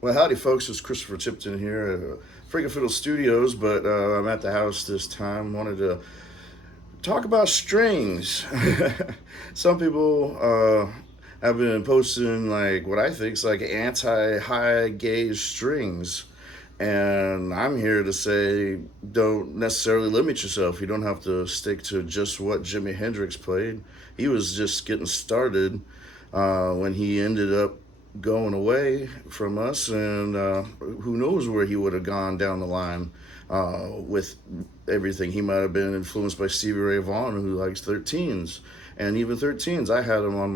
Well, howdy, folks. It's Christopher Tipton here at Frank Fiddle Studios, but I'm at the house this time. Wanted to talk about strings. Some people have been posting like what I think is like anti-high gauge strings, and I'm here to say don't necessarily limit yourself. You don't have to stick to just what Jimi Hendrix played. He was just getting started when he ended up going away from us, and who knows where he would have gone down the line with everything. He might have been influenced by Stevie Ray Vaughan, who likes 13s, and even 13s. I had them on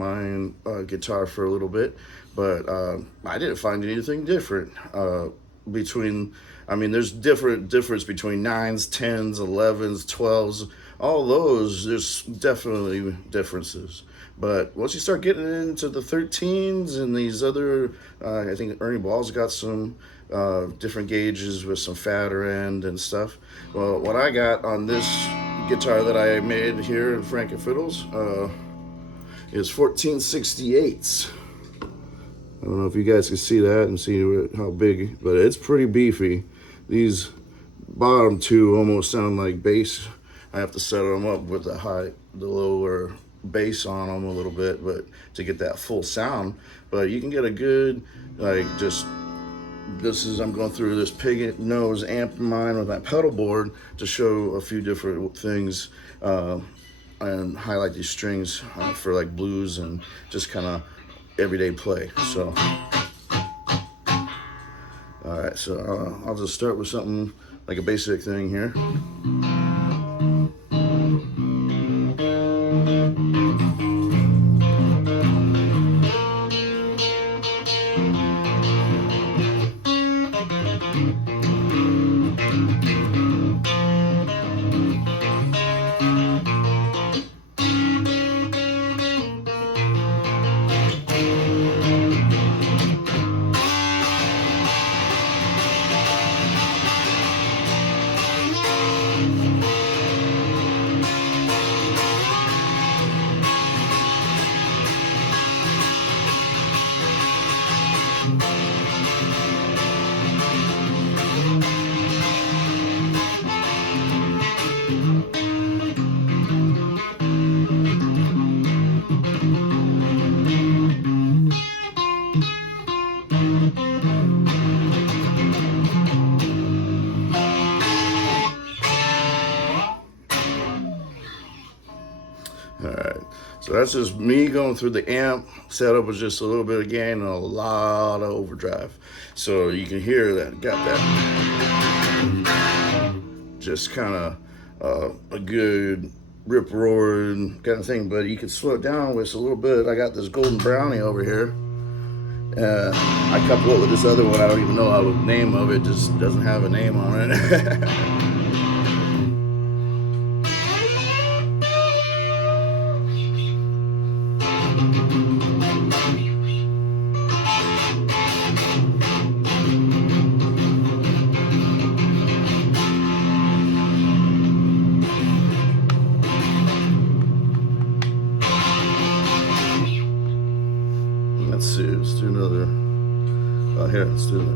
my guitar for a little bit, but I didn't find anything different between. I mean, there's difference between 9s, 10s, 11s, 12s. All those, there's definitely differences. But once you start getting into the 13s and these other, I think Ernie Ball's got some different gauges with some fatter end and stuff. Well, what I got on this guitar that I made here in Frank Fiddles is 1468s. I don't know if you guys can see that and see how big, but it's pretty beefy. These bottom two almost sound like bass. I have to set them up with the lower bass on them a little bit, but to get that full sound. But you can get a good, like, just I'm going through this pig nose amp of mine with my pedal board to show a few different things and highlight these strings for like blues and just kind of everyday play. So all right, so I'll just start with something like a basic thing here. All right, so that's just me going through the amp setup with just a little bit of gain and a lot of overdrive. So you can hear that, got that just kind of a good rip roaring kind of thing, but you can slow it down with a little bit. I got this golden brownie over here. I couple it with this other one. I don't even know how the name of it, just doesn't have a name on it. Let's see, let's do another. Oh, here, let's do it.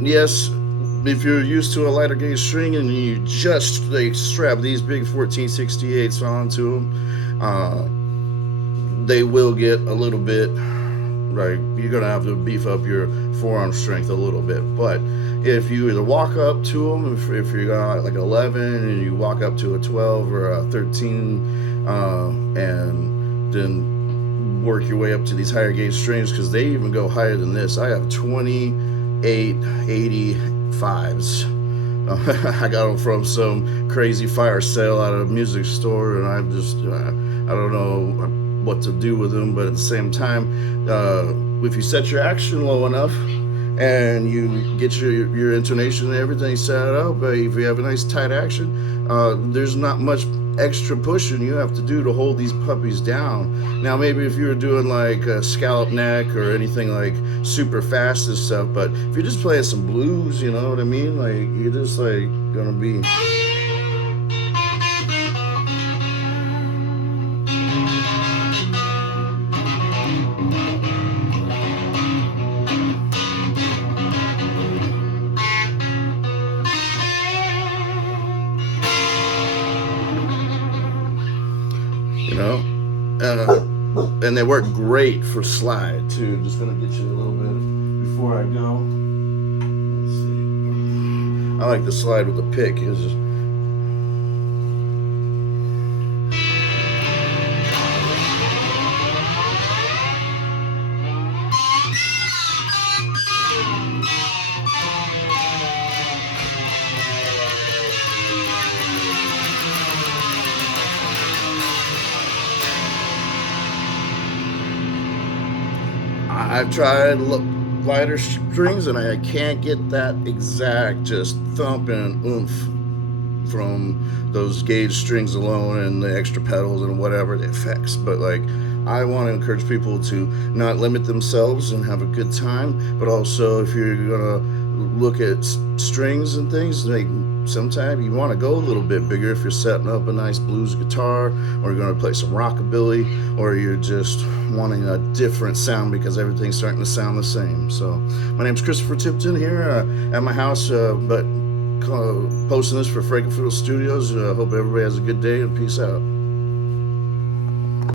Yes, if you're used to a lighter gauge string and you just like strap these big 1468s onto them, they will get a little bit, like, you're gonna have to beef up your forearm strength a little bit. But if you either walk up to them, if you got like 11 and you walk up to a 12 or a 13, and then work your way up to these higher gauge strings, because they even go higher than this. I have 2885s. I got them from some crazy fire sale out of a music store, and I don't know what to do with them. But at the same time, if you set your action low enough and you get your intonation and everything set up, if you have a nice tight action, there's not much extra pushing you have to do to hold these puppies down. Now, maybe if you were doing like a scallop neck or anything like super fast and stuff, but if you're just playing some blues, you know what I mean? Like, you're just like gonna be. You know, and they work great for slide too. Just gonna get you a little bit before I go. Let's see. I like the slide with the pick. It's just, I've tried lighter strings and I can't get that exact just thumping oomph from those gauge strings alone and the extra pedals and whatever the effects. But like, I want to encourage people to not limit themselves and have a good time, but also if you're gonna look at strings and things, like, sometimes you want to go a little bit bigger if you're setting up a nice blues guitar, or you're going to play some rockabilly, or you're just wanting a different sound because everything's starting to sound the same. So my name's Christopher Tipton here at my house, but posting this for Frankenfiddle Studios. Hope everybody has a good day, and peace out.